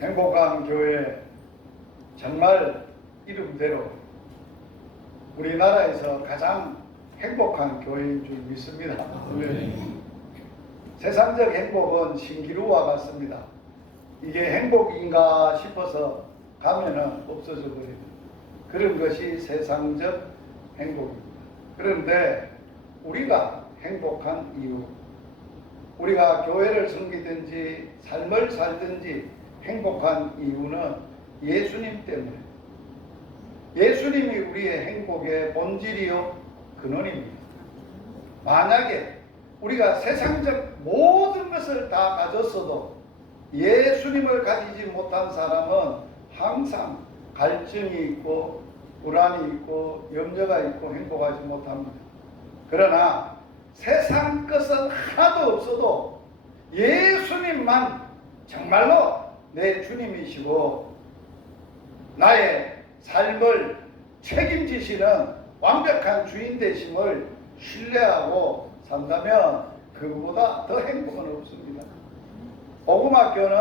행복한 교회, 정말 이름대로 우리나라에서 가장 행복한 교회인 줄 믿습니다. 세상적 행복은 신기루와 같습니다. 이게 행복인가 싶어서 가면은 없어져 버립니다. 그런 것이 세상적 행복입니다. 그런데 우리가 행복한 이유, 우리가 교회를 섬기든지 삶을 살든지 행복한 이유는 예수님 때문에, 예수님이 우리의 행복의 본질이요 근원입니다. 만약에 우리가 세상적 모든 것을 다 가졌어도 예수님을 가지지 못한 사람은 항상 갈증이 있고 불안이 있고 염려가 있고 행복하지 못합니다. 그러나 세상 것은 하나도 없어도 예수님만 정말로 내 주님이시고 나의 삶을 책임지시는 완벽한 주인 되심을 신뢰하고 산다면 그보다 더 행복은 없습니다. 복음학교는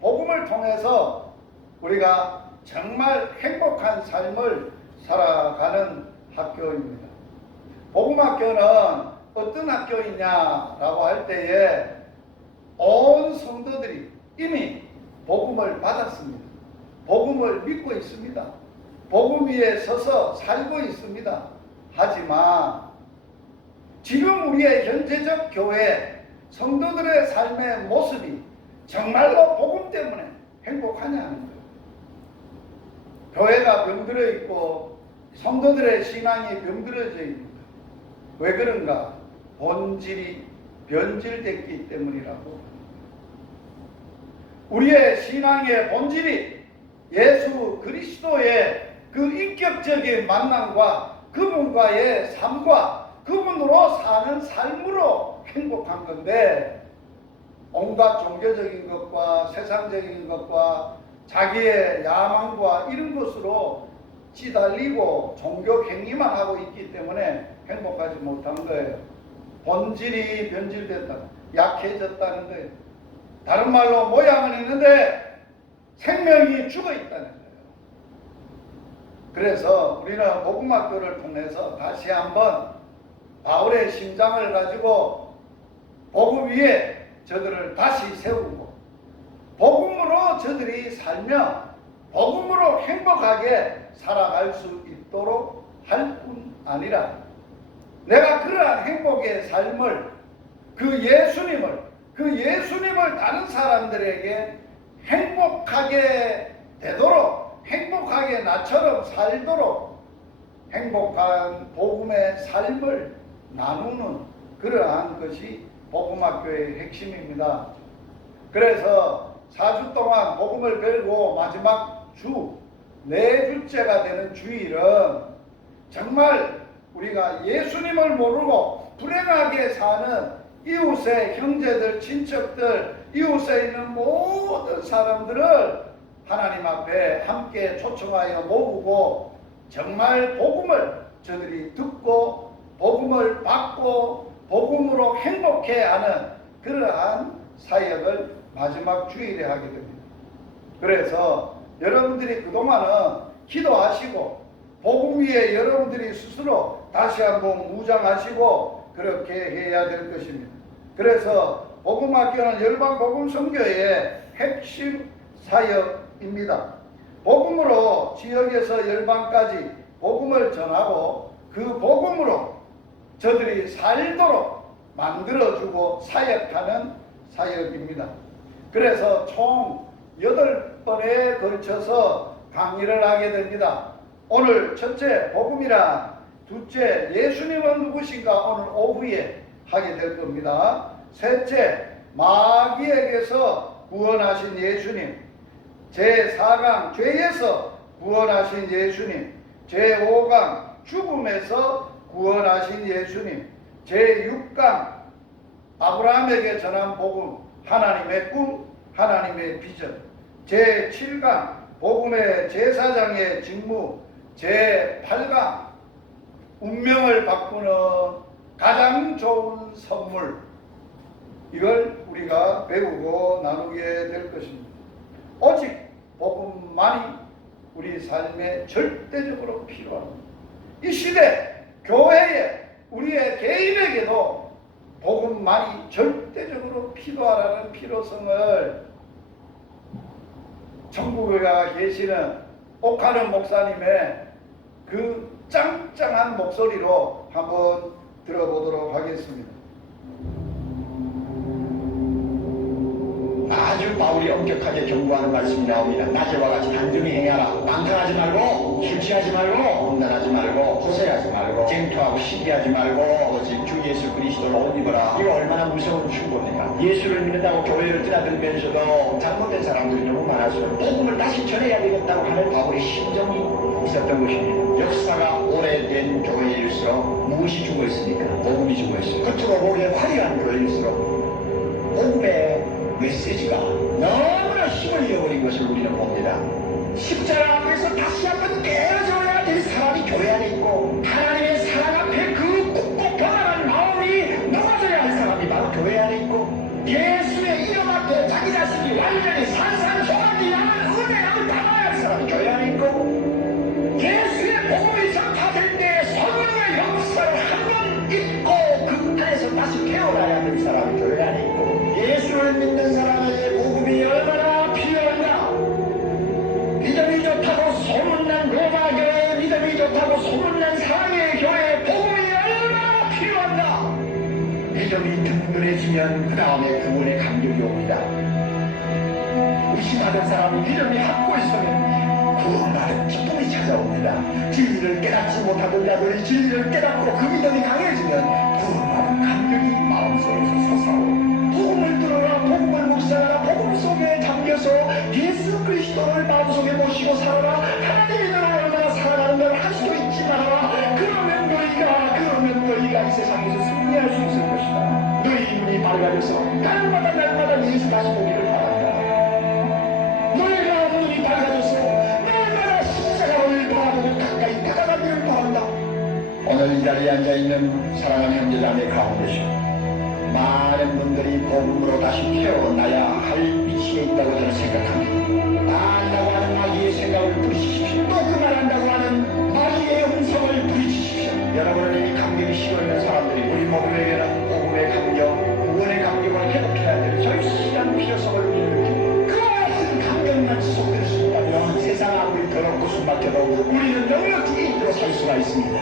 복음을 통해서 우리가 정말 행복한 삶을 살아가는 학교입니다. 복음학교는 어떤 학교이냐라고 할 때에 온 성도들이 이미 복음을 받았습니다. 복음을 믿고 있습니다. 복음 위에 서서 살고 있습니다. 하지만 지금 우리의 현재적 교회 성도들의 삶의 모습이 정말로 복음 때문에 행복하냐는 거예요. 교회가 병들어 있고 성도들의 신앙이 병들어져 있습니다. 왜 그런가? 본질이 변질됐기 때문이라고. 우리의 신앙의 본질이 예수 그리스도의 그 인격적인 만남과 그분과의 삶과 그분으로 사는 삶으로 행복한 건데, 온갖 종교적인 것과 세상적인 것과 자기의 야망과 이런 것으로 찌달리고 종교 행위만 하고 있기 때문에 행복하지 못한 거예요. 본질이 변질됐다, 약해졌다는 거예요. 다른 말로 모양은 있는데 생명이 죽어 있다는 거예요. 그래서 우리는 복음학교를 통해서 다시 한번 바울의 심장을 가지고 복음 위에 저들을 다시 세우고 복음으로 저들이 살며 복음으로 행복하게 살아갈 수 있도록 할 뿐 아니라 내가 그러한 행복의 삶을 그 예수님을 다른 사람들에게 행복하게 되도록, 행복하게 나처럼 살도록 행복한 복음의 삶을 나누는 그러한 것이 복음학교의 핵심입니다. 그래서 4주 동안 복음을 배우고 마지막 주, 4주째가 되는 주일은 정말 우리가 예수님을 모르고 불행하게 사는 이웃의 형제들, 친척들, 이웃에 있는 모든 사람들을 하나님 앞에 함께 초청하여 모으고 정말 복음을 저들이 듣고 복음을 받고 복음으로 행복해하는 그러한 사역을 마지막 주일에 하게 됩니다. 그래서 여러분들이 그동안은 기도하시고 복음 위에 여러분들이 스스로 다시 한번 무장하시고 그렇게 해야 될 것입니다. 그래서 복음학교는 열방복음선교의 핵심 사역입니다. 복음으로 지역에서 열방까지 복음을 전하고 그 복음으로 저들이 살도록 만들어주고 사역하는 사역입니다. 그래서 총 8번에 걸쳐서 강의를 하게 됩니다. 오늘 첫째 복음이란, 둘째 예수님은 누구신가 오늘 오후에 하게 될 겁니다. 셋째 마귀에게서 구원하신 예수님, 제4강 죄에서 구원하신 예수님, 제5강 죽음에서 구원하신 예수님, 제6강 아브라함에게 전한 복음, 하나님의 꿈, 하나님의 비전, 제7강 복음의 제사장의 직무, 제8강 운명을 바꾸는 가장 좋은 선물, 이걸 우리가 배우고 나누게 될 것입니다. 오직 복음만이 우리 삶에 절대적으로 필요합니다. 이 시대 교회에 우리의 개인에게도 복음만이 절대적으로 필요하다는 필요성을 천국에 가 계시는 옥하는 목사님의 그 짱짱한 목소리로 한번 들어보도록 하겠습니다. 아주 바울이 엄격하게 경고하는 말씀이 나옵니다. 낮에와 같이 단정히 행하라. 방탕하지 말고, 술 취하지 말고, 음란하지 말고, 호세하지 말고, 쟁투하고 시기하지 말고, 오직 주 예수 그리스도를 옷 입어라. 이거 얼마나 무서운 충고입니까? 예수를 믿는다고 교회를 드나들면서도 잘못된 사람들이 너무 많아서 복음을 다시 전해야 되겠다고 하는 바울의 심정이 있었던 것입니다. 역사가 오래된 교회일수록 무엇이 죽어있습니까? 복음이 죽어있어요. 겉으로 보기에 화려한 교회일수록 복음의 메시지가 너무나 힘을 잃어버린 것을 우리는 봅니다. 십자가 앞에서 다시 한번 깨어져야 될 사람이 교회 안에 있고, 하나님의 사랑 앞에 그 굳고 변화한 마음이 넘어져야 할 사람이 바로 교회 안에 있고, 예수의 이름 앞에 자기 자신이 완전히 산산조각이 나는 은혜함을 당해야 할 사람이 교회 안에 있고, 예수의 복음이 전파될 때 성령의 역사를 한번 잊고 그 안에서 다시 깨어나야 될 사람이 교회 안에 있고, 예수를 믿는 사람에게 복음이 얼마나 필요한가? 믿음이 좋다고 소문난 로마 교회, 믿음이 좋다고 소문난 사랑의 교회, 복음이 얼마나 필요한가? 믿음이 든든해지면 그 다음에 구원의 감격이 옵니다. 의심하던 사람이 믿음이 갖고 있으면 구원받은 기쁨이 찾아옵니다. 진리를 깨닫지 못하던 자들이 진리를 깨닫고 그 믿음이 강해지면 구원받은 감격이 마음속에서 솟아오릅니다. 복음을 들어라, 복음을 묵상하라, 복음 속에 잠겨서 예수 그리스도를 마음속에 모시고 살아라. 하나님이 너를 얼마나 사랑하는 걸 할 수도 있지 말아라. 그러면 너희가 이 세상에서 승리할 수 있을 것이다. 너희 눈이 밝아져서 날마다 예수 다시 보기를 바란다. 너희가 눈이 밝아져서 날마다 십자가를 바라보고 가까이 다가가기를 바란다. 오늘 이 자리에 앉아있는 사랑하는 형제자매 가운데서 많은 분들이 복음으로 다시 태어나야 할 위치에 있다고 저는 생각합니다. 안다고 하는 마귀의 생각을 부리치십시오. 또 그 말한다고 하는 마귀의 음성을 부리치십시오. 여러분은 이미 감격이 식어있는 사람들이 우리 복음에게는 복음의 감격, 구원의 감격을 회복해야 될 절실한 필요성을 느낍니다. 그와 같은 감격만 지속될 수 있다면 세상 아무리 더럽고 숨막혀도 우리는 넉넉히 인으로 살 수가 있습니다.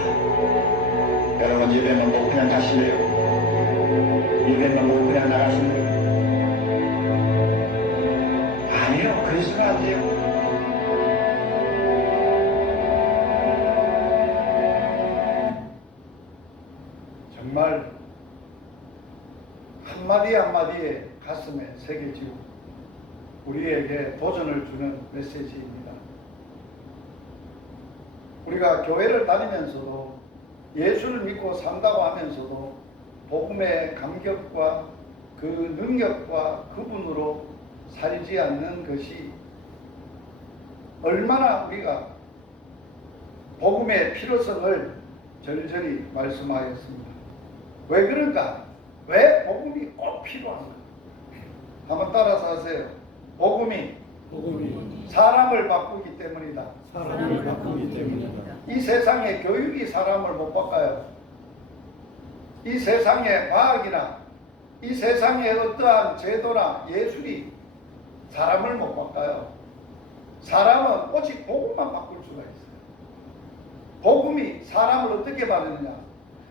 여러분 예배만 보고 그냥 가실래요? 예배만 보고 그냥 나가실래요? 아니요, 그래서는 안 돼요. 정말 한마디 한마디에 가슴에 새겨지고 우리에게 도전을 주는 메시지입니다. 우리가 교회를 다니면서도 예수를 믿고 산다고 하면서도 복음의 감격과 그 능력과 그분으로 살지 않는 것이 얼마나 우리가 복음의 필요성을 절절히 말씀하였습니다. 왜 그런가? 왜 복음이 꼭 필요한가? 한번 따라서 하세요. 복음이 사람을 바꾸기 때문이다. 사람을 바꾸기 때문이다. 이 세상의 교육이 사람을 못 바꿔요. 이 세상의 과학이나 이 세상의 어떠한 제도나 예술이 사람을 못 바꿔요. 사람은 오직 복음만 바꿀 수가 있어요. 복음이 사람을 어떻게 바꾸느냐?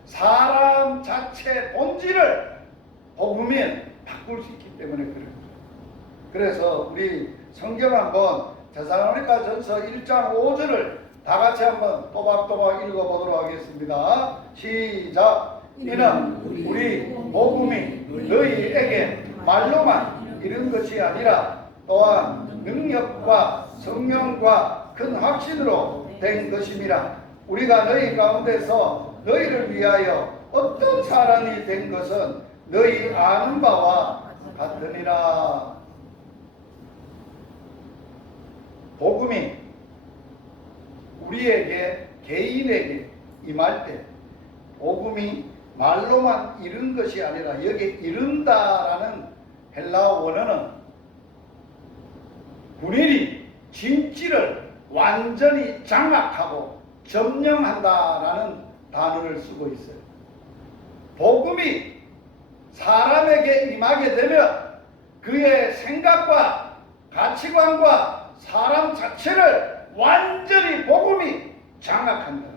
사람 자체 본질을 복음이 바꿀 수 있기 때문에 그런 거예요. 그래서 우리 성경 한번 데살로니가 전서 1장 5절을 다 같이 한번 또박또박 읽어보도록 하겠습니다. 시작! 이는 우리 복음이 너희에게 말로만 이른 것이 아니라 또한 능력과 성령과 큰 확신으로 된 것임이라. 우리가 너희 가운데서 너희를 위하여 어떤 사람이 된 것은 너희 아는 바와 같으니라. 복음이 우리에게 개인에게 임할 때 복음이 말로만 이룬 것이 아니라 여기 이룬다라는 헬라어 원어는 군인이 진지를 완전히 장악하고 점령한다라는 단어를 쓰고 있어요. 복음이 사람에게 임하게 되면 그의 생각과 가치관과 사람 자체를 완전히 복음이 장악한다는 거예요.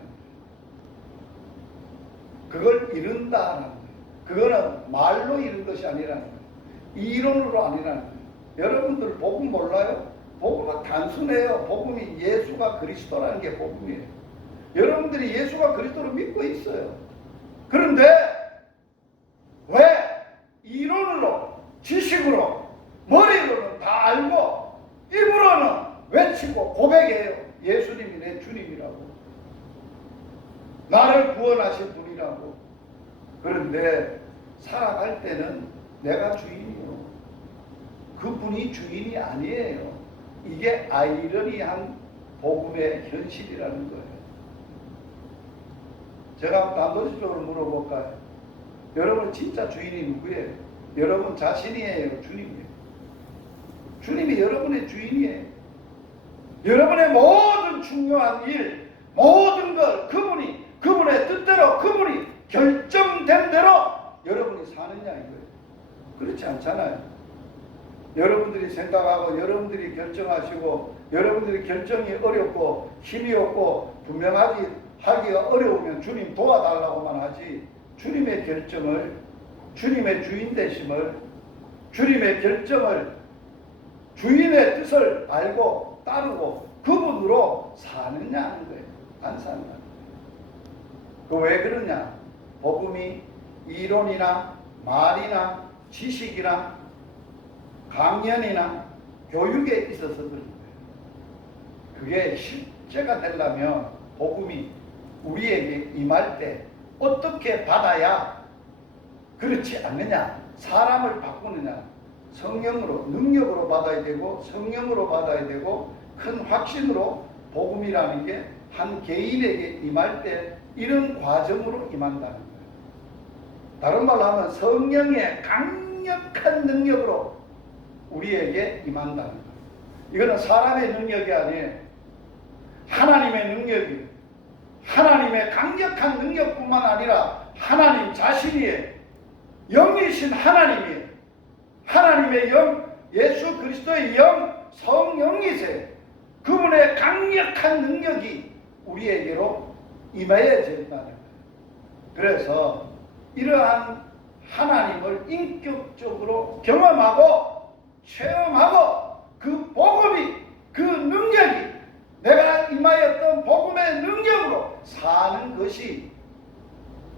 그걸 이룬다라는 거예요. 그거는 말로 이룬 것이 아니라는 거예요. 이론으로 아니라는 거예요. 여러분들 복음 몰라요? 복음은 단순해요. 복음이 예수가 그리스도라는 게 복음이에요. 여러분들이 예수가 그리스도를 믿고 있어요. 그런데 왜 이론으로, 지식으로, 머리로는 다 알고 입으로는 외치고 고백해요. 예수님이 내 주님이라고, 나를 구원하신 분이라고. 그런데 살아갈 때는 내가 주인이요, 그분이 주인이 아니에요. 이게 아이러니한 복음의 현실이라는 거예요. 제가 단도직적으로 물어볼까요? 여러분 진짜 주인이 누구예요? 여러분 자신이에요? 주님이에요? 주님이 여러분의 주인이에요. 여러분의 모든 중요한 일, 모든 걸 그분이, 그분의 뜻대로, 그분이 결정된 대로 여러분이 사느냐 이거예요. 그렇지 않잖아요. 여러분들이 생각하고 여러분들이 결정하시고 여러분들이 결정이 어렵고 힘이 없고 분명하게 하기가 어려우면 주님 도와달라고만 하지, 주님의 결정을, 주님의 주인 되심을, 주님의 결정을, 주인의 뜻을 알고 따르고 그분으로 사느냐는 거예요. 안 산다. 그 왜 그러냐? 복음이 이론이나 말이나 지식이나 강연이나 교육에 있어서 그런 거예요. 그게 실제가 되려면 복음이 우리에게 임할 때 어떻게 받아야 그렇지 않느냐? 사람을 바꾸느냐? 성령으로, 능력으로 받아야 되고 성령으로 받아야 되고 큰 확신으로 복음이라는 게 한 개인에게 임할 때 이런 과정으로 임한다는 거예요. 다른 말로 하면 성령의 강력한 능력으로 우리에게 임한다는 거예요. 이거는 사람의 능력이 아니에요. 하나님의 능력이에요. 하나님의 강력한 능력뿐만 아니라 하나님 자신이에요. 영이신 하나님이에요. 하나님의 영, 예수 그리스도의 영, 성령이세요. 그분의 강력한 능력이 우리에게로 임해야 된다는 거예요. 그래서 이러한 하나님을 인격적으로 경험하고 체험하고 그 복음이, 그 능력이, 내가 임하였던 복음의 능력으로 사는 것이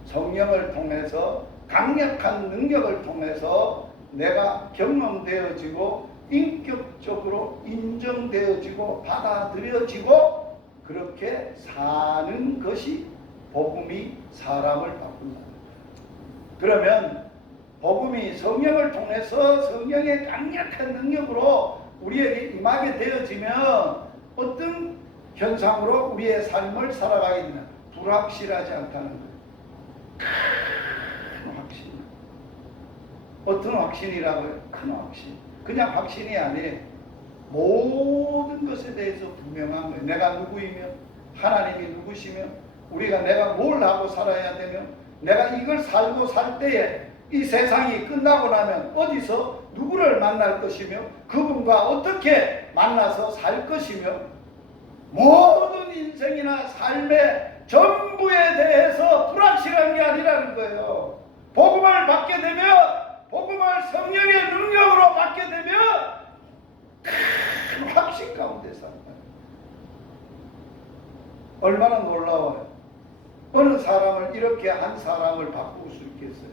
성령을 통해서, 강력한 능력을 통해서 내가 경험되어지고 인격적으로 인정되어지고 받아들여지고 그렇게 사는 것이 복음이 사람을 바꾼다. 그러면 복음이 성령을 통해서 성령의 강력한 능력으로 우리에게 임하게 되어지면 어떤 현상으로 우리의 삶을 살아가게 되냐? 불확실하지 않다는 거예요. 큰 확신. 어떤 확신이라고요? 큰 확신. 그냥 확신이 아니에요. 모든 것에 대해서 분명한 거예요. 내가 누구이며 하나님이 누구시며 우리가 내가 뭘 하고 살아야 되며 내가 이걸 살고 살 때에 이 세상이 끝나고 나면 어디서 누구를 만날 것이며 그분과 어떻게 만나서 살 것이며 모든 인생이나 삶의 전부에 대해서 불확실한 게 아니라는 거예요. 복음을 받게 되면, 복음을 성령의 능력으로 받게 되면 큰 확신 가운데 산다. 얼마나 놀라워요. 어느 사람을 이렇게 한 사람을 바꿀 수 있겠어요?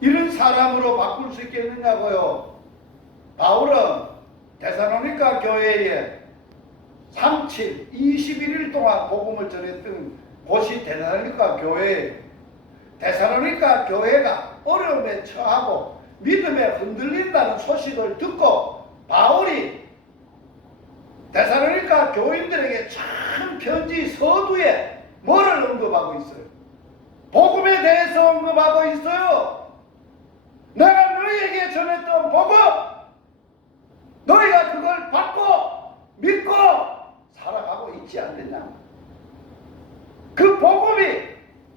이런 사람으로 바꿀 수 있겠느냐고요? 바울은 데살로니가 교회에 21일 동안 복음을 전했던 곳이 데살로니가 교회예요. 데살로니가 교회가 어려움에 처하고 믿음에 흔들린다는 소식을 듣고 바울이 데살로니가 교인들에게 참 편지 서두에 뭐를 언급하고 있어요? 복음에 대해서 언급하고 있어요. 내가 너희에게 전했던 복음, 너희가 그걸 받고 믿고 살아가고 있지 않느냐. 그 복음이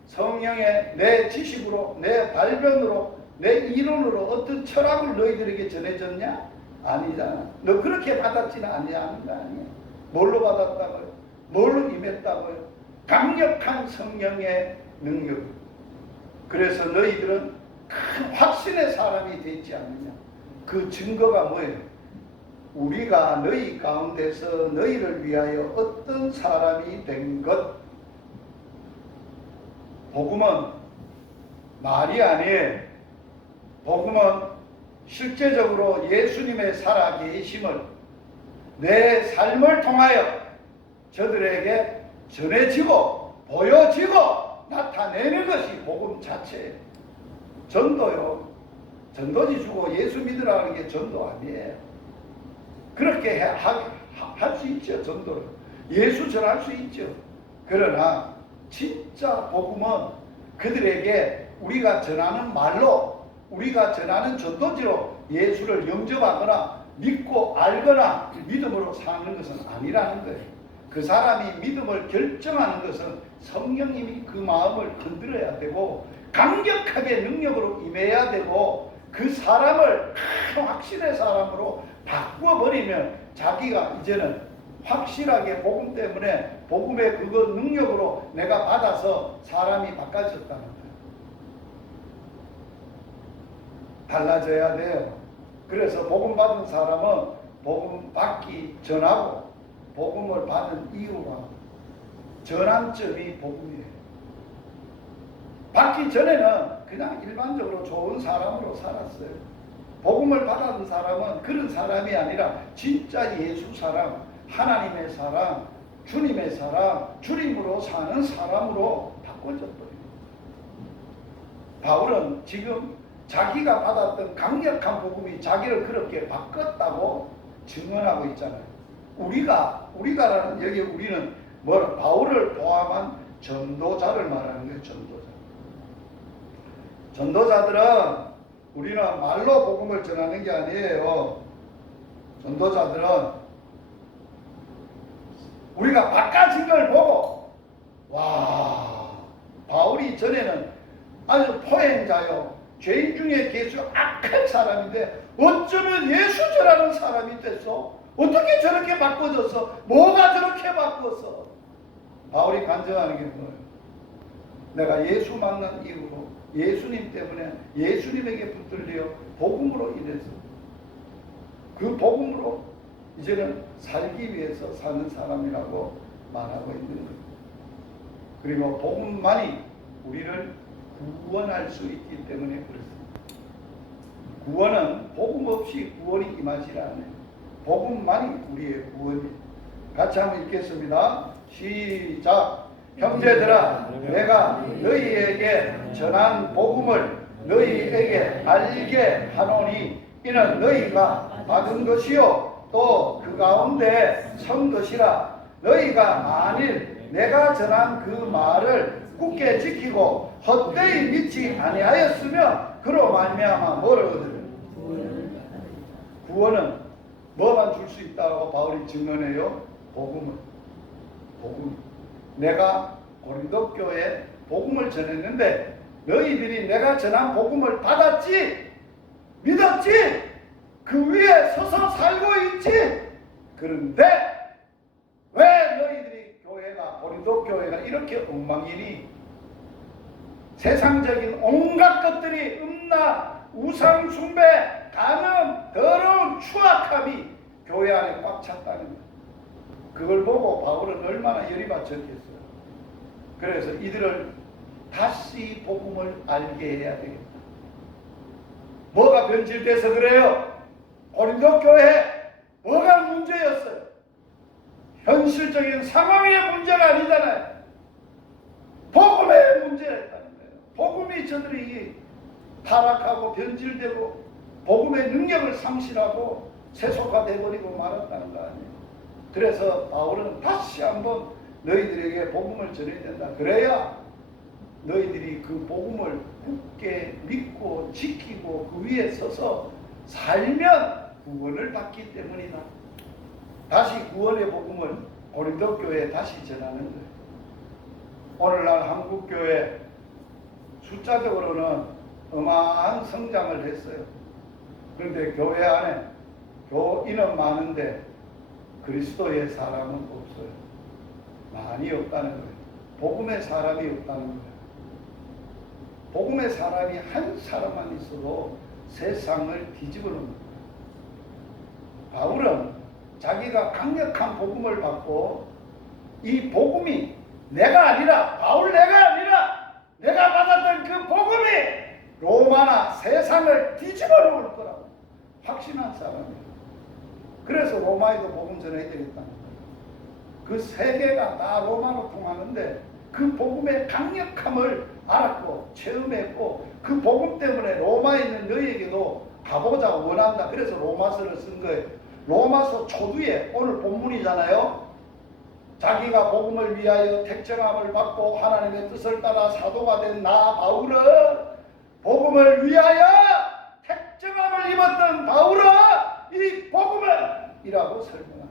성령의 내 지식으로, 내 발견으로, 내 이론으로 어떤 철학을 너희들에게 전해졌냐? 아니잖아. 너 그렇게 받았지는 아니하는 거 아니야. 뭘로 받았다고요? 뭘로 임했다고요? 강력한 성령의 능력. 그래서 너희들은 큰 확신의 사람이 되지 않느냐. 그 증거가 뭐예요? 우리가 너희 가운데서 너희를 위하여 어떤 사람이 된 것. 복음은 말이 아니에요. 복음은 실제적으로 예수님의 살아계심을 내 삶을 통하여 저들에게 전해지고 보여지고 나타내는 것이 복음 자체예요. 전도요. 전도지 주고 예수 믿으라는 게 전도 아니에요. 그렇게 할 수 있죠. 전도를. 예수 전할 수 있죠. 그러나 진짜 복음은 그들에게 우리가 전하는 말로, 우리가 전하는 전도지로 예수를 영접하거나 믿고 알거나 믿음으로 사는 것은 아니라는 거예요. 그 사람이 믿음을 결정하는 것은 성령님이 그 마음을 건드려야 되고 강력하게 능력으로 임해야 되고 그 사람을 큰 확신의 사람으로 바꾸어버리면 자기가 이제는 확실하게 복음 때문에 복음의 그거 능력으로 내가 받아서 사람이 바꿔졌다는 거예요. 달라져야 돼요. 그래서 복음 받은 사람은 복음 받기 전하고 복음을 받은 이유와 전환점이 복음이에요. 받기 전에는 그냥 일반적으로 좋은 사람으로 살았어요. 복음을 받은 사람은 그런 사람이 아니라 진짜 예수 사람, 하나님의 사람, 주님의 사람, 주님으로 사는 사람으로 바꿔졌더래요. 바울은 지금 자기가 받았던 강력한 복음이 자기를 그렇게 바꿨다고 증언하고 있잖아요. 우리가라는 여기 우리는 뭐라 바울을 포함한 전도자를 말하는 거예요. 전도자들은 우리는 말로 복음을 전하는 게 아니에요. 전도자들은 우리가 바꿔진 걸 보고 와, 바울이 전에는 아주 포행자요, 죄인 중에 개수 악한 사람인데 어쩌면 예수 전하는 사람이 됐어? 어떻게 저렇게 바꿔졌어? 뭐가 저렇게 바꿨어? 바울이 간증하는 게 뭐예요? 내가 예수 만난 이후로 예수님 때문에 예수님에게 붙들려 복음으로 인해서 그 복음으로 이제는 살기 위해서 사는 사람이라고 말하고 있는 거예요. 그리고 복음만이 우리를 구원할 수 있기 때문에 그렇습니다. 구원은 복음 없이 구원이 임하지 않아요. 복음만이 우리의 구원이에요. 같이 한번 읽겠습니다. 시작. 형제들아, 내가 너희에게 전한 복음을 너희에게 알게 하노니 이는 너희가 받은 것이요 또 그 가운데 선 것이라. 너희가 만일 내가 전한 그 말을 굳게 지키고 헛되이 믿지 아니하였으면 그로 말미암아 뭐를 얻으려? 구원은 뭐만 줄 수 있다고 바울이 증언해요? 복음을. 복음. 내가 고린도 교회에 복음을 전했는데 너희들이 내가 전한 복음을 받았지, 믿었지, 그 위에 서서 살고 있지. 그런데 왜 너희들이 교회가, 고린도 교회가 이렇게 엉망이니? 세상적인 온갖 것들이 음란, 우상 숭배, 간음, 더러운 추악함이 교회 안에 꽉 찼다는 거예요. 그걸 보고 바울은 얼마나 열이 받쳤겠어요. 그래서 이들을 다시 복음을 알게 해야 되겠다. 뭐가 변질돼서 그래요? 고린도 교회 뭐가 문제였어요? 현실적인 상황의 문제가 아니잖아요. 복음의 문제였다는 거예요. 복음이 저들이 타락하고 변질되고 복음의 능력을 상실하고 세속화되어버리고 말았다는 거 아니에요. 그래서 바울은 다시 한번 너희들에게 복음을 전해야 된다. 그래야 너희들이 그 복음을 굳게 믿고 지키고 그 위에 서서 살면 구원을 받기 때문이다. 다시 구원의 복음을 고린도 교회에 다시 전하는 거예요. 오늘날 한국 교회 숫자적으로는 어마어마한 성장을 했어요. 그런데 교회 안에 교인은 많은데 그리스도의 사람은 없어요. 많이 없다는 거예요. 복음의 사람이 없다는 거예요. 복음의 사람이 한 사람만 있어도 세상을 뒤집어 놓는 거예요. 바울은 자기가 강력한 복음을 받고 이 복음이 내가 아니라 바울 내가 아니라 내가 받았던 그 복음이 로마나 세상을 뒤집어 놓을 거라고 확신한 사람이에요. 그래서 로마에도 복음 전해야 되겠다는 거예요. 그 세계가 다 로마로 통하는데 그 복음의 강력함을 알았고 체험했고 그 복음 때문에 로마에 있는 너희에게도 가보자 원한다. 그래서 로마서를 쓴 거예요. 로마서 초두에 오늘 본문이잖아요. 자기가 복음을 위하여 택정함을 받고 하나님의 뜻을 따라 사도가 된 나 바울은 복음을 위하여 택정함을 입었던 바울은 이 복음을 이라고 설명합니다.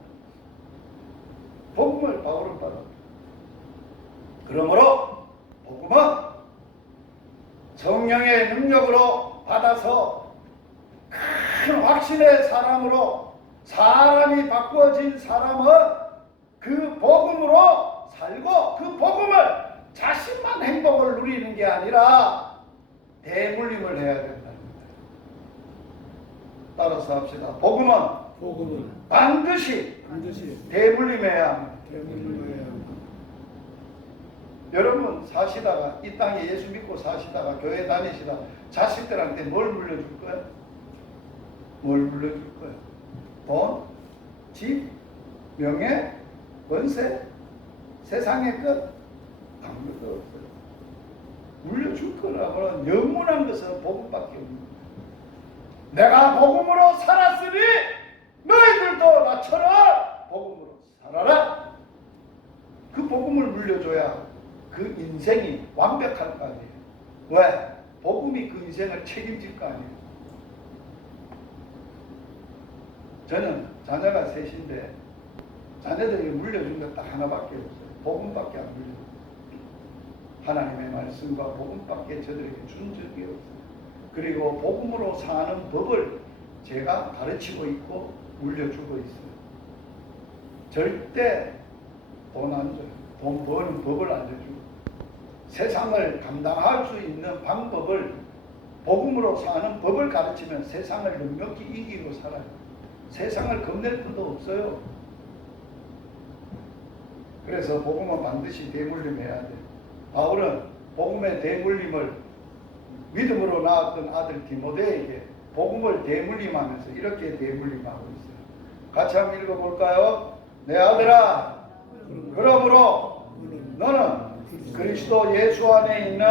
복음을 바울은 받았다. 그러므로 복음은 성령의 능력으로 받아서 큰 확신의 사람으로 사람이 바꾸어진 사람은 그 복음으로 살고 그 복음을 자신만 행복을 누리는 게 아니라 대물림을 해야 된다는 거예요. 따라서 합시다. 복음은 반드시 대물림해야 합니다. 여러분 사시다가 이 땅에 예수 믿고 사시다가 교회 다니시다 자식들한테 뭘 물려줄 거예요? 뭘 물려줄 거예요? 돈? 집? 명예? 권세? 세상의 끝? 아무것도 없어요. 물려줄 거라고는 영원한 것은 복음밖에 없는 거예요. 내가 복음으로 살았으니 너희들도 나처럼 복음으로 살아라. 그 복음을 물려줘야 그 인생이 완벽할 거 아니에요. 왜? 복음이 그 인생을 책임질 거 아니에요. 저는 자녀가 셋인데 자녀들에게 물려준 것 딱 하나밖에 없어요. 복음밖에 안 물려줘요. 하나님의 말씀과 복음밖에 저들에게 준 적이 없어요. 그리고 복음으로 사는 법을 제가 가르치고 있고 물려주고 있어요. 절대 돈 안 줘요. 돈 버는 법을 알려주고 세상을 감당할 수 있는 방법을 복음으로 사는 법을 가르치면 세상을 넉넉히 이기고 살아요. 세상을 겁낼 것도 없어요. 그래서 복음은 반드시 대물림해야 돼요. 바울은 복음의 대물림을 믿음으로 낳았던 아들 디모데에게 복음을 대물림하면서 이렇게 대물림하고 있어요. 같이 한번 읽어볼까요? 내 아들아, 그러므로 너는 그리스도 예수 안에 있는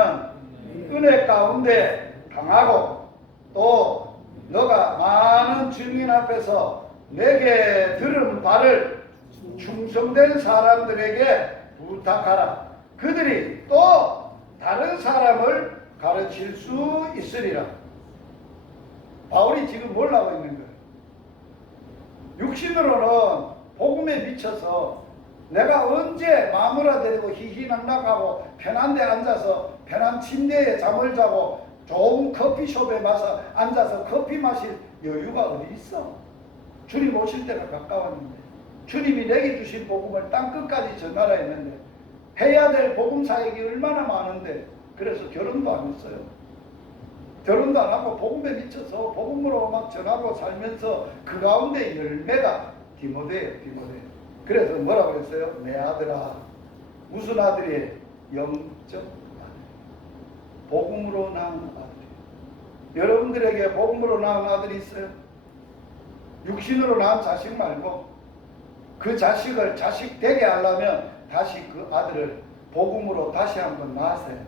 은혜 가운데 강하고 또 너가 많은 증인 앞에서 내게 들은 바를 충성된 사람들에게 부탁하라. 그들이 또 다른 사람을 가르칠 수 있으리라. 바울이 지금 뭘 하고 있는 거예요? 육신으로는 복음에 미쳐서 내가 언제 마무라되고 희희낙낙하고 편한 데 앉아서 편한 침대에 잠을 자고 좋은 커피숍에 가서 앉아서 커피 마실 여유가 어디 있어? 주님 오실 때가 가까웠는데 주님이 내게 주신 복음을 땅끝까지 전하라 했는데 해야 될 복음 사역이 얼마나 많은데 그래서 결혼도 안 했어요. 결혼도 안 하고 복음에 미쳐서 복음으로 막 전하고 살면서 그 가운데 열매가 디모데예요. 디모데. 그래서 뭐라고 했어요? 내 아들아. 무슨 아들이에요? 영적 아들. 복음으로 낳은 아들이에요. 여러분들에게 복음으로 낳은 아들이 있어요? 육신으로 낳은 자식 말고 그 자식을 자식 되게 하려면 다시 그 아들을 복음으로 다시 한번 낳으세요.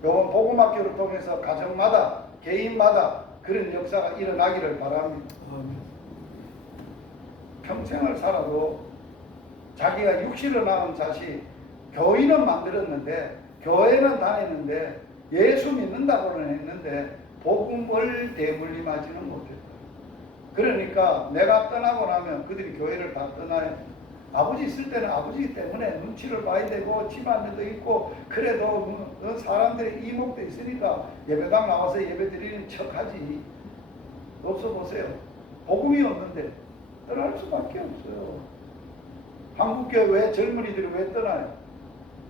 이번 복음학교를 통해서 가정마다 개인마다 그런 역사가 일어나기를 바랍니다. 평생을 살아도 자기가 육신을 낳은 자식 교인은 만들었는데 교회는 다녔는데 예수 믿는다고는 했는데 복음을 대물림하지는 못했어요. 그러니까 내가 떠나고 나면 그들이 교회를 다 떠나요. 아버지 있을 때는 아버지 때문에 눈치를 봐야 되고 집안에도 있고 그래도 사람들의 이목도 있으니까 예배당 나와서 예배 드리는 척하지. 없어 보세요. 복음이 없는데 떠날 수밖에 없어요. 한국교회 왜 젊은이들이 왜 떠나요?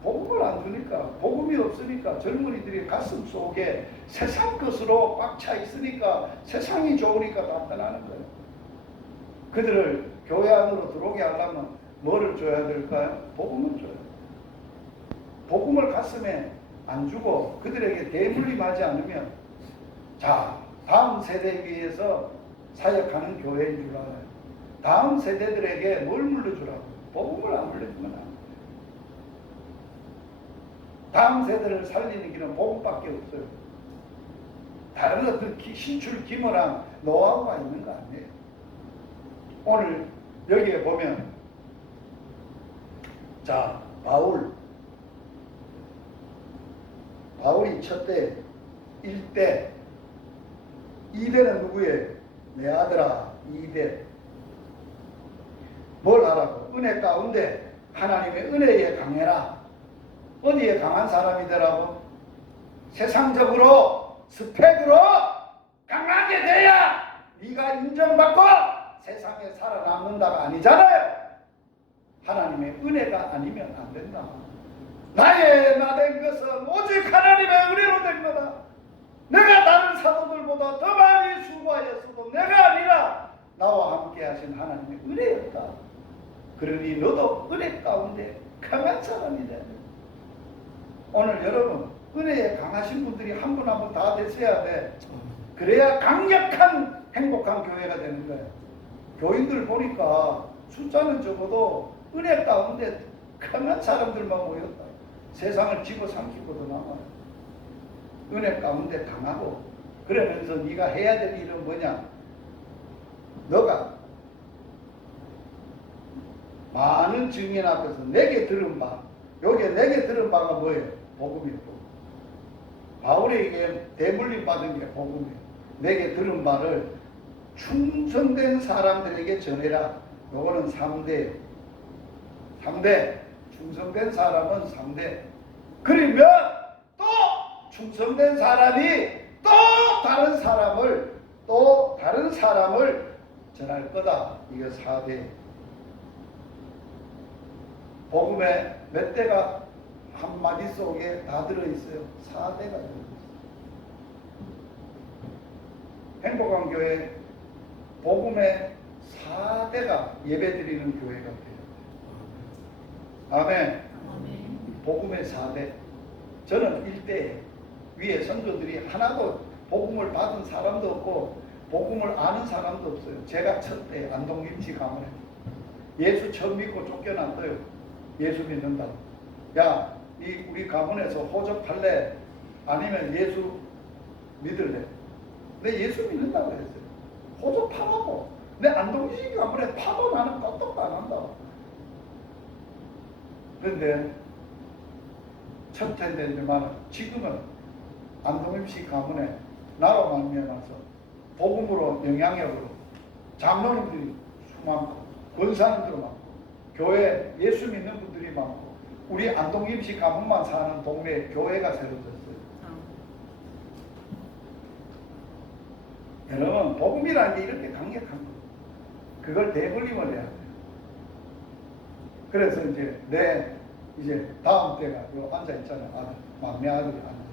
복음을 안 주니까, 복음이 없으니까 젊은이들이 가슴 속에 세상 것으로 꽉 차 있으니까 세상이 좋으니까 다 떠나는 거예요. 그들을 교회 안으로 들어오게 하려면 뭐를 줘야 될까요? 복음을 줘요. 복음을 가슴에 안 주고 그들에게 대물림하지 않으면 자, 다음 세대 위해서 사역하는 교회인 줄 알아요. 다음 세대들에게 뭘 물려주라고? 복음을 안 물려주면 안 돼요. 다음 세대를 살리는 길은 복음밖에 없어요. 다른 어떤 신출 기모랑 노하우가 있는 거 아니에요. 오늘 여기에 보면 자, 바울이 첫대 1대 2대는 누구예요? 내 아들아 2대 뭘 하라고? 은혜 가운데 하나님의 은혜에 강해라. 어디에 강한 사람이 되라고? 세상적으로 스펙으로 강하게 돼야 네가 인정받고 세상에 살아남는다가 아니잖아요. 하나님의 은혜가 아니면 안 된다. 나의 나된 것은 오직 하나님의 은혜로 된 거다. 내가 다른 사도들보다 더 많이 수고하였어도 내가 아니라 나와 함께 하신 하나님의 은혜였다. 그러니 너도 은혜 가운데 강한 사람이 돼야 돼. 오늘 여러분 은혜에 강하신 분들이 한 분 한 분 다 되셔야 돼. 그래야 강력한 행복한 교회가 되는 거예요. 교인들 보니까 숫자는 적어도 은혜 가운데 강한 사람들만 모였다. 세상을 집어삼키고도 남아요. 은혜 가운데 강하고 그러면서 네가 해야 될 일은 뭐냐? 너가 많은 증인 앞에서 내게 들은 바, 여기에 내게 들은 바가 뭐예요? 복음이고 바울에게 대물림 받은 게 복음이에요. 내게 들은 바를 충성된 사람들에게 전해라. 요거는 3대 충성된 사람은 3대. 그러면 또 충성된 사람이 또 다른 사람을 전할 거다. 이거 4대. 복음의 몇 대가 한마디 속에 다 들어있어요. 4대가 들어있어요. 행복한 교회 복음의 4대가 예배드리는 교회가 돼요. 아멘. 복음의 4대. 저는 1대 위에 선조들이 하나도 복음을 받은 사람도 없고 복음을 아는 사람도 없어요. 제가 첫때 안동김치 가문에 예수 처음 믿고 쫓겨났어요. 예수 믿는다. 야, 우리 가문에서 호접할래? 아니면 예수 믿을래? 내 예수 믿는다고 했어요. 호접하라고. 내 안동김치 가문에 파도 나는 껐떡도 안 한다. 그런데 첫 해인데만 지금은 안동임시 가문에 나로 만나서 복음으로 영향력으로 장로님들이 많고 권사님들 많고 교회 예수 믿는 분들이 많고 우리 안동임시 가문만 사는 동네에 교회가 세워졌어요. 여러분 복음이라는 게 이렇게 강력한 거예요. 그걸 대물림을 해야 돼요. 그래서 이제 다음 때가 요 앉아 있잖아요. 아들, 막내 아들이 앉아서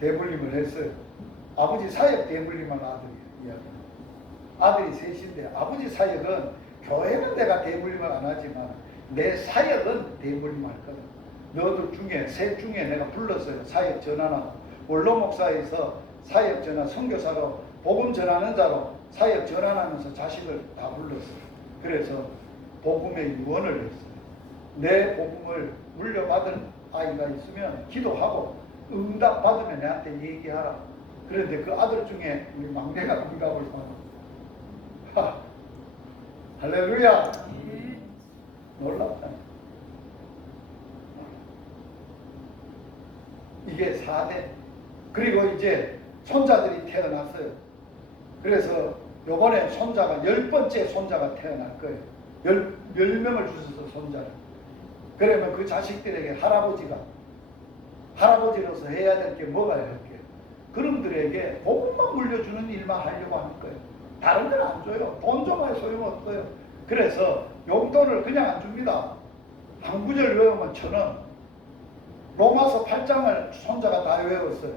대물림을 했어요. 아버지 사역 대물림한 아들이에요. 아들이 셋인데 아버지 사역은 교회는 내가 대물림을 안 하지만 내 사역은 대물림할 거다. 너들 중에 셋 중에 내가 불렀어요. 사역 전하나 원로 목사에서 사역 전하 선교사로 복음 전하는 자로 사역 전환하면서 자식을 다 불렀어요. 그래서 복음의 유언을 했어요. 내 복음을 물려받은 아이가 있으면 기도하고 응답 받으면 내한테 얘기하라. 그런데 그 아들 중에 우리 막내가 응답을 받아. 할렐루야. 놀랍다. 이게 4대. 그리고 이제 손자들이 태어났어요. 그래서 요번에 손자가 10번째 손자가 태어날 거예요. 10명을 주셔서 손자를. 그러면 그 자식들에게 할아버지로서 해야 될 게 뭐가 이렇게 그놈들에게 복음만 물려주는 일만 하려고 하는 거예요. 다른 데는 안 줘요. 돈 줘봐야 소용없어요. 그래서 용돈을 그냥 안 줍니다. 한 구절 외우면 1,000원. 로마서 8장을 손자가 다 외웠어요.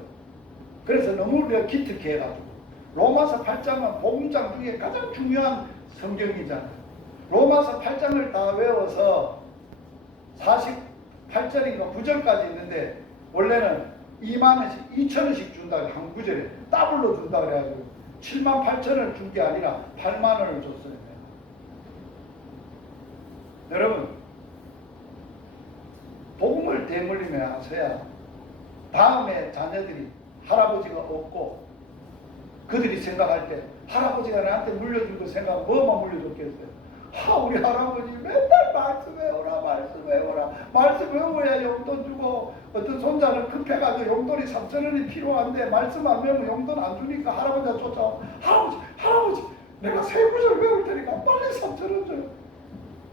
그래서 너무 내가 기특해 해가지고 로마서 8장은 복음장 중에 가장 중요한 성경이잖아요. 로마서 8장을 다 외워서 48절인가 9절까지 있는데 원래는 20,000원씩 2,000원씩 준다 한 구절에 더블로 준다 그래가지고 78,000원을 준 게 아니라 80,000원을 줬어요. 여러분 복음을 대물림에 하셔야 다음에 자녀들이 할아버지가 없고 그들이 생각할 때 할아버지가 나한테 물려준 거 생각하면 뭐만 물려줬겠어요. 우리 할아버지 맨날 말씀 외워라. 말씀 외워야 용돈 주고 어떤 손자는 급해가지고 용돈이 3,000원이 필요한데 말씀 안 외우면 용돈 안 주니까 할아버지가 쫓아와. 할아버지 내가 세 구절 외울 테니까 빨리 3,000원 줘요.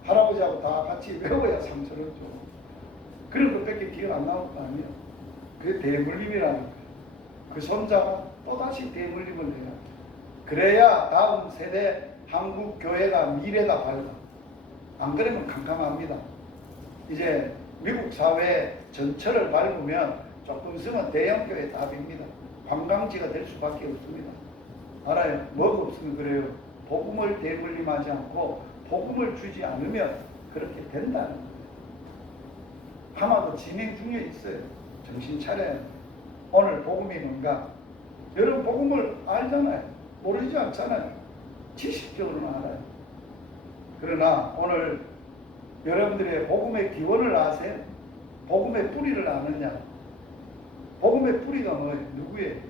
할아버지하고 다 같이 외워야 3,000원 줘. 그런 것밖에 기억 안 나올 거 아니에요. 그게 대물림이라는 거예요. 그 손자가 또다시 대물림을 해요. 그래야 다음 세대 한국 교회가 미래가 밝아. 안 그러면 캄캄합니다. 이제 미국 사회 전체를 밟으면 조금 있으면 대형교회 답입니다. 관광지가 될 수밖에 없습니다. 알아요? 뭐가 없으면 그래요. 복음을 대물림하지 않고 복음을 주지 않으면 그렇게 된다는 거예요. 아마도 진행 중에 있어요. 정신 차려야 돼요. 오늘 복음이 뭔가? 여러분 복음을 알잖아요. 모르지 않잖아요. 지식적으로는 알아요. 그러나 오늘 여러분들의 복음의 기원을 아세요? 복음의 뿌리를 아느냐? 복음의 뿌리가 뭐예요?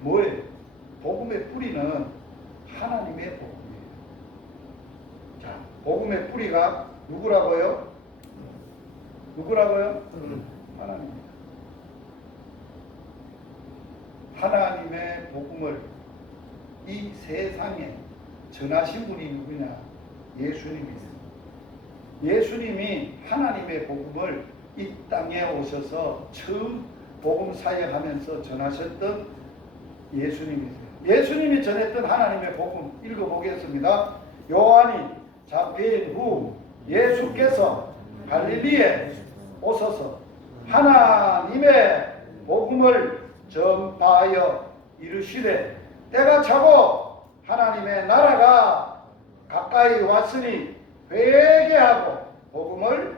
뭐예요? 복음의 뿌리는 하나님의 복음이에요. 자, 복음의 뿌리가 누구라고요? 하나님입니다. 하나님의 복음을 이 세상에 전하신 분이 누구냐? 예수님이세요. 예수님이 하나님의 복음을 이 땅에 오셔서 처음 복음 사역하면서 전하셨던 예수님이세요. 예수님이 전했던 하나님의 복음 읽어보겠습니다. 요한이 잡혀인 후 예수께서 갈릴리에 오셔서 하나님의 복음을 전파하여 이르시되 때가 차고 하나님의 나라가 가까이 왔으니 회개하고 복음을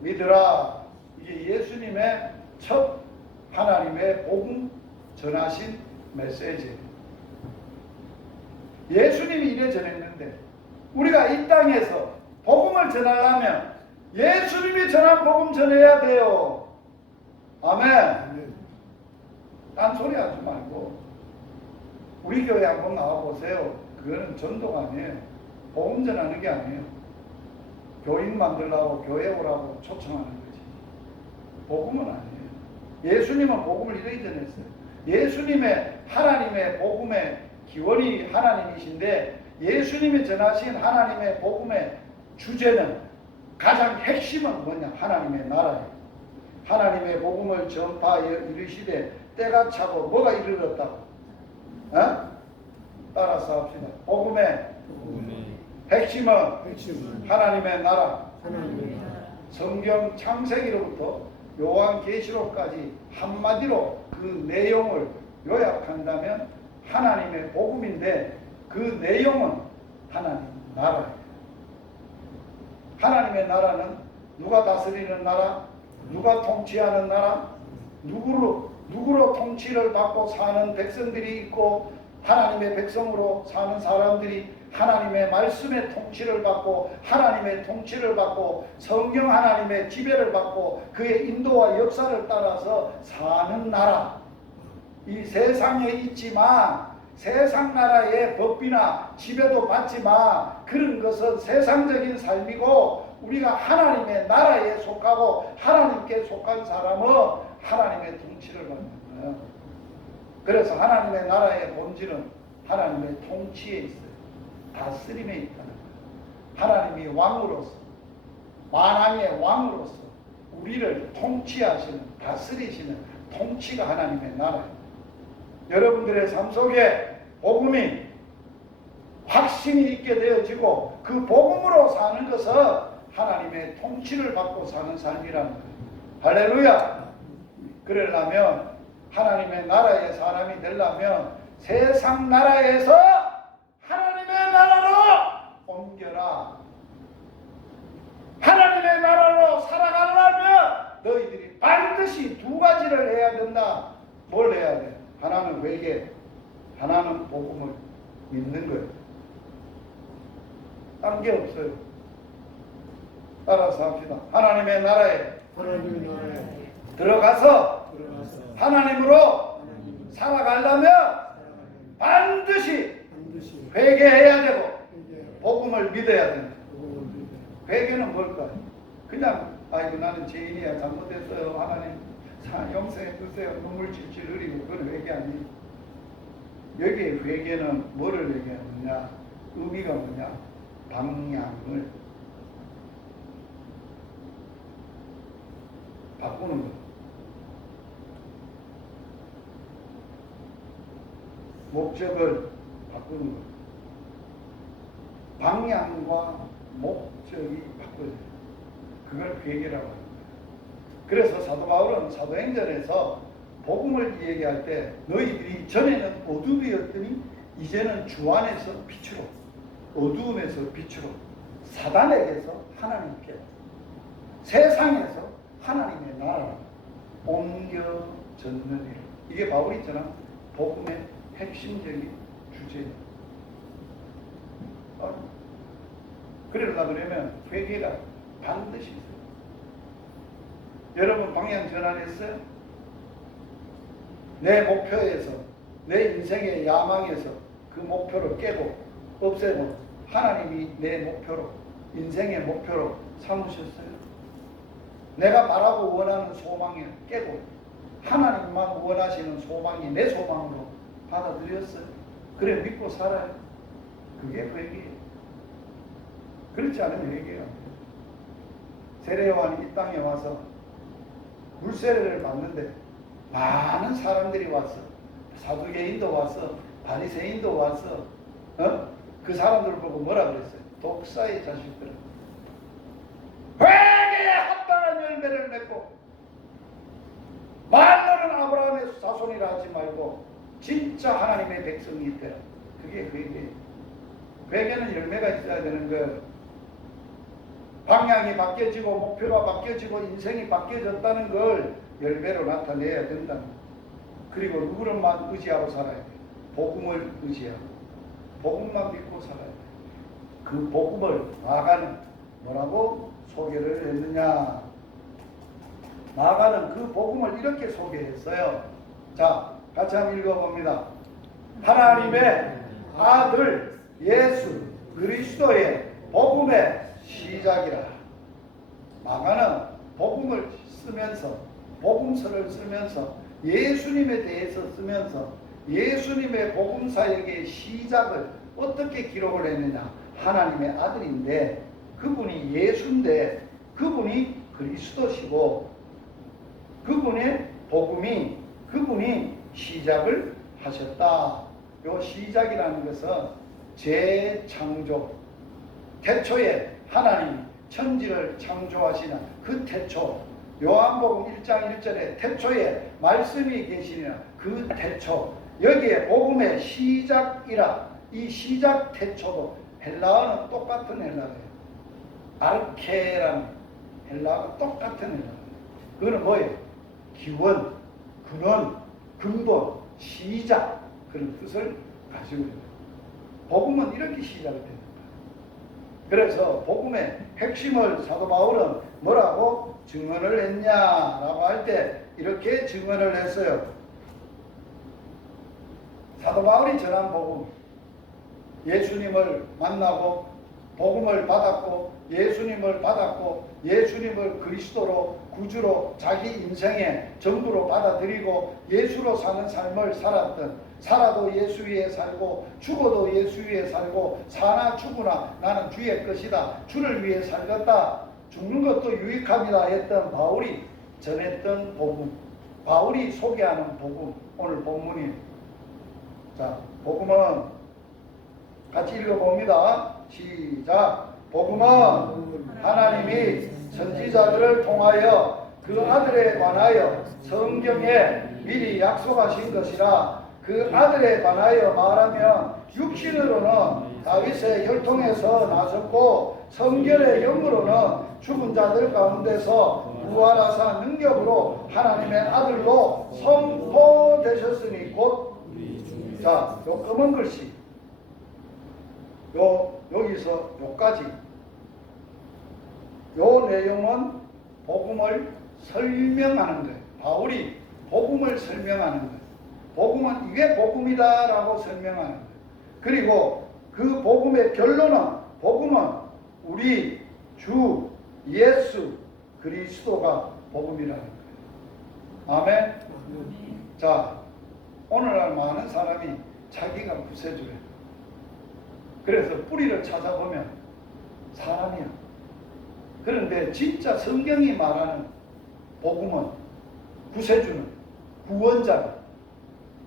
믿으라. 이게 예수님의 첫 하나님의 복음 전하신 메시지예요. 예수님이 이래 전했는데 우리가 이 땅에서 복음을 전하려면 예수님이 전한 복음 전해야 돼요. 아멘. 딴소리 하지 말고 우리 교회 한번 나와보세요. 그거는 전도가 아니에요. 복음 전하는 게 아니에요. 교인 만들라고 교회 오라고 초청하는 거지. 복음은 아니에요. 예수님은 복음을 이렇게 전했어요. 예수님의 하나님의 복음의 기원이 하나님이신데 예수님이 전하신 하나님의 복음의 주제는 가장 핵심은 뭐냐? 하나님의 나라예요. 하나님의 복음을 전파하여 이르시되 때가 차고 뭐가 이르렀다고? 따라서 합시다. 복음의 핵심은 하나님의 나라. 성경 창세기로부터 요한계시록까지 한마디로 그 내용을 요약한다면 하나님의 복음인데 그 내용은 하나님 나라예요. 하나님의 나라는 누가 다스리는 나라? 누가 통치하는 나라? 누구로 통치를 받고 사는 백성들이 있고 하나님의 백성으로 사는 사람들이 하나님의 말씀의 통치를 받고 하나님의 통치를 받고 성령 하나님의 지배를 받고 그의 인도와 역사를 따라서 사는 나라. 이 세상에 있지만 세상 나라의 법비나 지배도 받지만 그런 것은 세상적인 삶이고 우리가 하나님의 나라에 속하고 하나님께 속한 사람은 하나님의 통치를 받는 거예요. 그래서 하나님의 나라의 본질은 하나님의 통치에 있어요. 다스림에 있다는 거예요. 하나님이 왕으로서, 만왕의 왕으로서 우리를 통치하시는, 다스리시는 통치가 하나님의 나라예요. 여러분들의 삶 속에 복음이 확신이 있게 되어지고 그 복음으로 사는 것은 하나님의 통치를 받고 사는 삶이라는 거예요. 할렐루야! 그러려면 하나님의 나라의 사람이 되려면 세상 나라에서 하나님의 나라로 옮겨라. 하나님의 나라로 살아가려면 너희들이 반드시 두 가지를 해야 된다. 뭘 해야 돼? 하나는 회개, 하나는 복음을 믿는 거예요. 다른 게 없어요. 따라서 합시다. 하나님의 나라에 들어가서 하나님으로 살아가려면 반드시 회개해야 되고 복음을 믿어야 된다. 회개는 뭘까요? 그냥 아이고 나는 죄인이야, 잘못했어요, 하나님 용서해 주세요, 눈물 질질 흘리고, 그건 회개 아니에요. 여기에 회개는 뭐를 얘기하느냐, 의미가 뭐냐, 방향을 바꾸는 것, 목적을 바꾸는 것, 방향과 목적이 바꿔져요. 그걸 회개라고 합니다. 그래서 사도 바울은 사도행전에서 복음을 얘기할 때 너희들이 전에는 어둠이었더니 이제는 주 안에서 빛으로, 어두움에서 빛으로, 사단에게서 하나님께, 세상에서 하나님의 나라로 옮겨졌느니라. 이게 바울이 전한 복음의 핵심적인 주제예요. 그러려고 그러면 회개가 반드시 있어요. 여러분 방향 전환했어요? 내 목표에서, 내 인생의 야망에서 그 목표를 깨고 없애고 하나님이 내 목표로, 인생의 목표로 삼으셨어요? 내가 바라고 원하는 소망에 깨고 하나님만 원하시는 소망이 내 소망으로 받아들였어요? 그래 믿고 살아요. 그게 회개예요. 그렇지 않으면 회개가 안 돼요. 세례요한이 이 땅에 와서 물세례를 받는데 많은 사람들이 왔어. 사두개인도 왔어, 바리새인도 왔어. 그 사람들을 보고 뭐라 그랬어요? 독사의 자식들, 회개에 합당한 열매를 맺고 말로는 아브라함의 자손이라 하지 말고 진짜 하나님의 백성이 되라. 그게 회개예요. 회개는 열매가 있어야 되는 거예요. 방향이 바뀌어지고 목표가 바뀌어지고 인생이 바뀌어졌다는 걸 열매로 나타내야 된다는 거예요. 그리고 누구를만 의지하고 살아야 돼요? 복음을 의지하고 복음만 믿고 살아야 돼요. 그 복음을 나아가는 뭐라고 소개를 했느냐? 나아가는 그 복음을 이렇게 소개했어요. 자, 같이 한번 읽어봅니다. 하나님의 아들 예수 그리스도의 복음의 시작이라. 마가는 복음을 쓰면서, 복음서를 쓰면서 예수님에 대해서 쓰면서 예수님의 복음사역의 시작을 어떻게 기록을 했느냐? 하나님의 아들인데 그분이 예수인데 그분이 그리스도시고 그분의 복음이, 그분이 시작을 하셨다. 요 시작이라는 것은 재창조, 태초에 하나님 천지를 창조하시는 그 태초, 요한복음 1장 1절에 태초에 말씀이 계시는 그 태초, 여기에 복음의 시작이라. 이 시작 태초도 헬라어는 똑같은 헬라어예요. 아르케라는 헬라어가 똑같은 헬라어예요. 그거는 뭐예요? 기원, 근원, 근본, 시작, 그런 뜻을 가지고 있는 거예요. 복음은 이렇게 시작이 됩니다. 그래서 복음의 핵심을 사도 바울은 뭐라고 증언을 했냐라고 할 때 이렇게 증언을 했어요. 사도 바울이 전한 복음, 예수님을 만나고 복음을 받았고 예수님을 받았고 예수님을 그리스도로 구주로 자기 인생의 전부로 받아들이고 예수로 사는 삶을 살아도 예수 위에 살고 죽어도 예수 위에 살고 사나 죽으나 나는 주의 것이다. 주를 위해 살겠다. 죽는 것도 유익합니다 했던 바울이 전했던 복음, 바울이 소개하는 복음, 오늘 본문이에요. 자, 복음은 같이 읽어봅니다. 시작. 복음은 하나님이 선지자들을 통하여 그 아들에 관하여 성경에 미리 약속하신 것이라. 그 아들에 관하여 말하면 육신으로는 다윗의 혈통에서 나섰고 성결의 영으로는 죽은 자들 가운데서 부활하사 능력으로 하나님의 아들로 선포되셨으니 곧 자, 요 검은 글씨 여기서 요까지 요 내용은 복음을 설명하는 거예요. 바울이 복음을 설명하는 거예요. 복음은 이게 복음이다 라고 설명하는 거예요. 그리고 그 복음의 결론은 복음은 우리 주 예수 그리스도가 복음이라는 거예요. 아멘. 자, 오늘날 많은 사람이 자기가 구세주예요. 그래서 뿌리를 찾아보면 사람이야. 그런데 진짜 성경이 말하는 복음은 구세주는 구원자가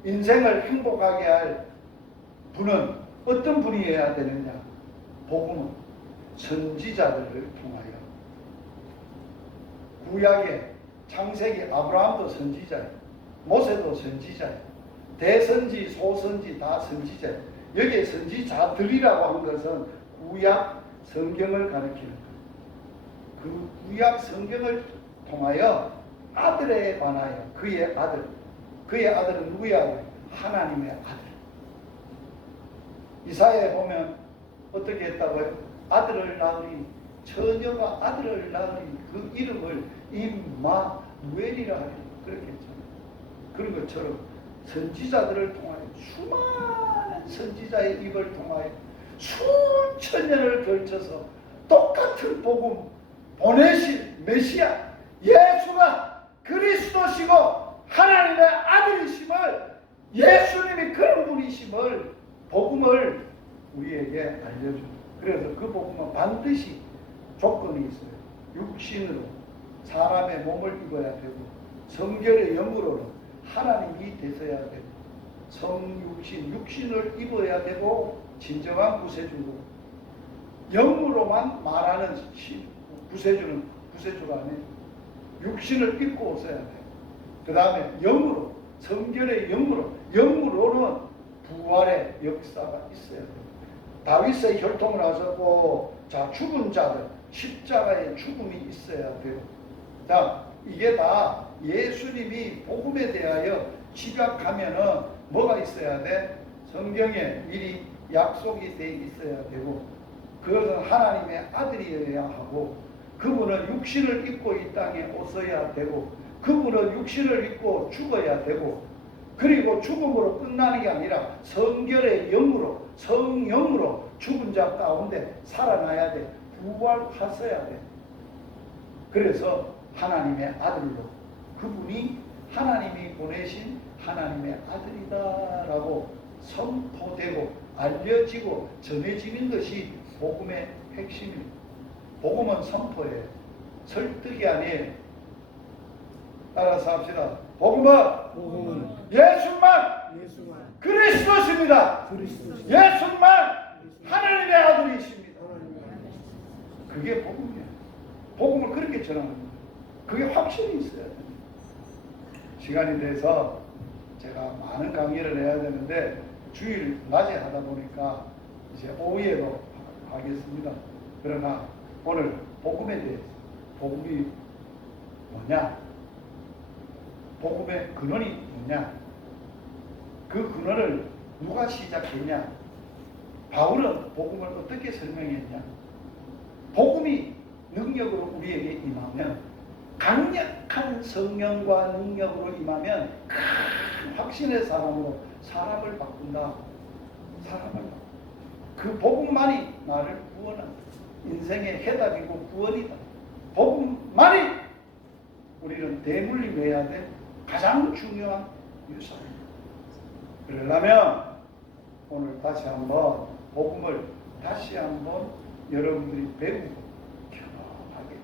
인생을 행복하게 할 분은 어떤 분이어야 되느냐? 복음은 선지자들을 통하여 구약의 창세기 아브라함도 선지자예요. 모세도 선지자예요. 대선지 소선지 다 선지자예요. 여기에 선지자들이라고 하는 것은 구약 성경을 가리키는 거예요. 그 구약 성경을 통하여 아들에 관하여 그의 아들은 누구야? 하나님의 아들. 이사야에 보면 어떻게 했다고요? 아들을 낳으리, 처녀가 아들을 낳으리, 그 이름을 임마누엘이라 하리. 그렇게 했잖아요. 그런 것처럼 선지자들을 통하여 수많은 선지자의 입을 통하여 수천 년을 걸쳐서 똑같은 복음 보내신 메시아 예수가 그리스도시고 하나님의 아들이심을, 예수님이 그런 분이심을, 복음을 우리에게 알려줍니다. 그래서 그 복음은 반드시 조건이 있어요. 육신으로 사람의 몸을 입어야 되고 성결의 영으로는 하나님이 되셔야 되고 육신을 입어야 되고 진정한 구세주고 영으로만 말하는 구세주는 구세주가 아니에요. 육신을 입고 오셔야 돼요. 그 다음에 영으로, 성결의 영으로는 부활의 역사가 있어야 돼요. 다윗의 혈통을 하셨고, 자, 죽은 자들, 십자가의 죽음이 있어야 돼요. 자, 이게 다 예수님이 복음에 대하여 지각하면은 뭐가 있어야 돼? 성경에 미리 약속이 돼 있어야 되고, 그것은 하나님의 아들이어야 하고, 그분은 육신을 입고 이 땅에 오셔야 되고, 그분은 육신을 입고 죽어야 되고, 그리고 죽음으로 끝나는 게 아니라 성결의 영으로, 성령으로 죽은 자 가운데 살아나야 돼. 부활하셔야 돼. 그래서 하나님의 아들로, 그분이 하나님이 보내신 하나님의 아들이다라고 선포되고 알려지고 전해지는 것이 복음의 핵심입니다. 복음은 선포예요. 설득이 아니에요. 따라서 합시다. 복음은 예수만 그리스도십니다. 예수만 하나님의 아들이십니다. 그게 복음이에요. 복음을 그렇게 전하는 거예요. 그게 확신이 있어야 됩니다. 시간이 돼서 제가 많은 강의를 해야 되는데 주일 낮에 하다 보니까 이제 오후에도 하겠습니다. 그러나 오늘 복음에 대해서, 복음이 뭐냐? 복음의 근원이 뭐냐? 그 근원을 누가 시작했냐? 바울은 복음을 어떻게 설명했냐? 복음이 능력으로 우리에게 임하면, 강력한 성령과 능력으로 임하면 큰 확신의 사람으로 사람을 바꾼다. 사람을 바꾼다. 그 복음만이 나를 구원한다. 인생의 해답이고 구원이다. 복음만이 우리는 대물림해야 될 가장 중요한 유산입니다. 그러려면 오늘 다시 한번 복음을 다시 한번 여러분들이 배우고 경험하게.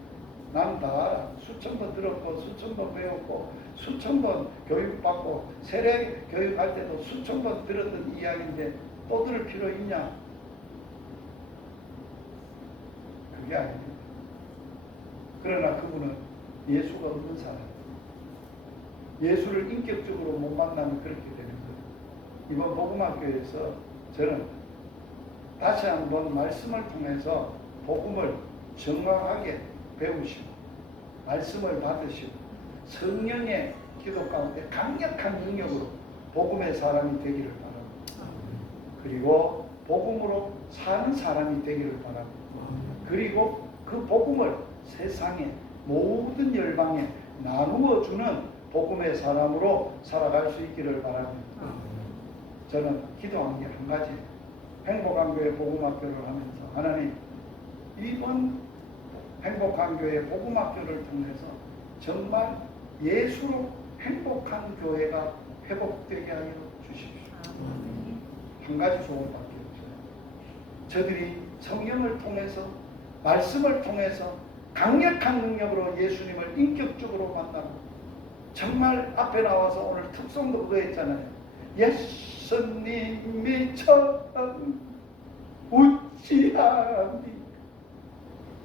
난 다 알아. 수천 번 들었고 수천 번 배웠고 수천 번 교육받고 세례 교육할 때도 수천 번 들었던 이야기인데 또 들을 필요 있냐? 그게 아닙니다. 그러나 그분은 예수가 없는 사람. 예수를 인격적으로 못 만나면 그렇게 되는 거예요. 이번 복음학교에서 저는 다시 한번 말씀을 통해서 복음을 정확하게 배우시고 말씀을 받으시고 성령의 기도 가운데 강력한 능력으로 복음의 사람이 되기를 바랍니다. 그리고 복음으로 사는 사람이 되기를 바랍니다. 그리고 그 복음을 세상의 모든 열방에 나누어 주는 복음의 사람으로 살아갈 수 있기를 바랍니다. 저는 기도한 게 한 가지예요. 행복한 교회 복음학교를 하면서 하나님, 이번 행복한 교회 복음학교를 통해서 정말 예수로 행복한 교회가 회복되게 하여 주십시오. 한 가지 소원밖에 없어요. 저들이 성령을 통해서 말씀을 통해서 강력한 능력으로 예수님을 인격적으로 만나고 정말 앞에 나와서 오늘 특성도 그거 했잖아요. 예수님이 처음 우찌하니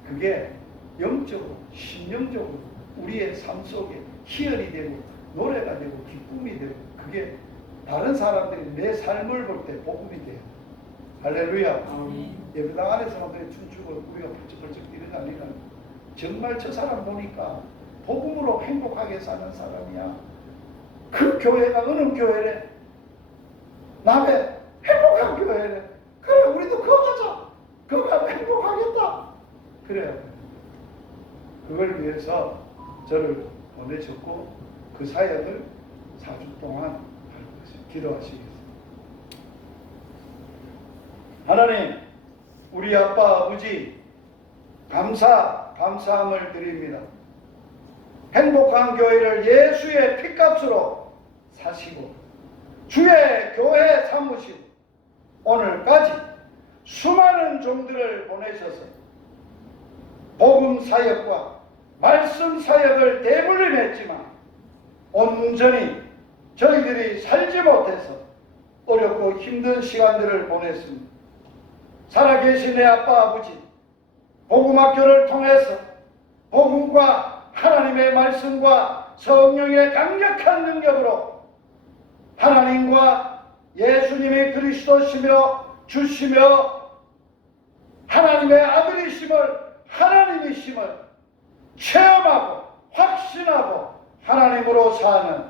그게 영적으로 심령적으로 우리의 삶 속에 희열이 되고 노래가 되고 기쁨이 되고 그게 다른 사람들이 내 삶을 볼 때 복음이 돼요. 할렐루야. 예배당 안에서 춤추고 우리가 펄쩍펄쩍 뛰는 게 아니라 정말 저 사람 보니까 복음으로 행복하게 사는 사람이야. 그 교회가 어느 교회래? 남의 행복한 교회래. 그래, 우리도 그거 가자. 그거 가면 행복하겠다. 그래요. 그걸 위해서 저를 보내셨고 그 사역을 4주 동안 할 것을 기도하시겠습니다. 하나님, 우리 아빠 아버지 감사함을 드립니다. 행복한 교회를 예수의 피값으로 사시고 주의 교회 삼으시고 오늘까지 수많은 종들을 보내셔서 복음 사역과 말씀 사역을 대물림했지만 온전히 저희들이 살지 못해서 어렵고 힘든 시간들을 보냈습니다. 살아계신 내 아빠 아버지 복음학교를 통해서 복음과 하나님의 말씀과 성령의 강력한 능력으로 하나님과 예수님이 그리스도시며 주시며 하나님의 아들이심을 하나님이심을 체험하고 확신하고 하나님으로 사는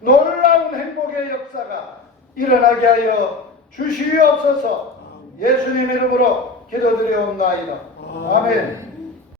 놀라운 행복의 역사가 일어나게 하여 주시옵소서. 예수님 이름으로 기도드리옵나이다. 아멘.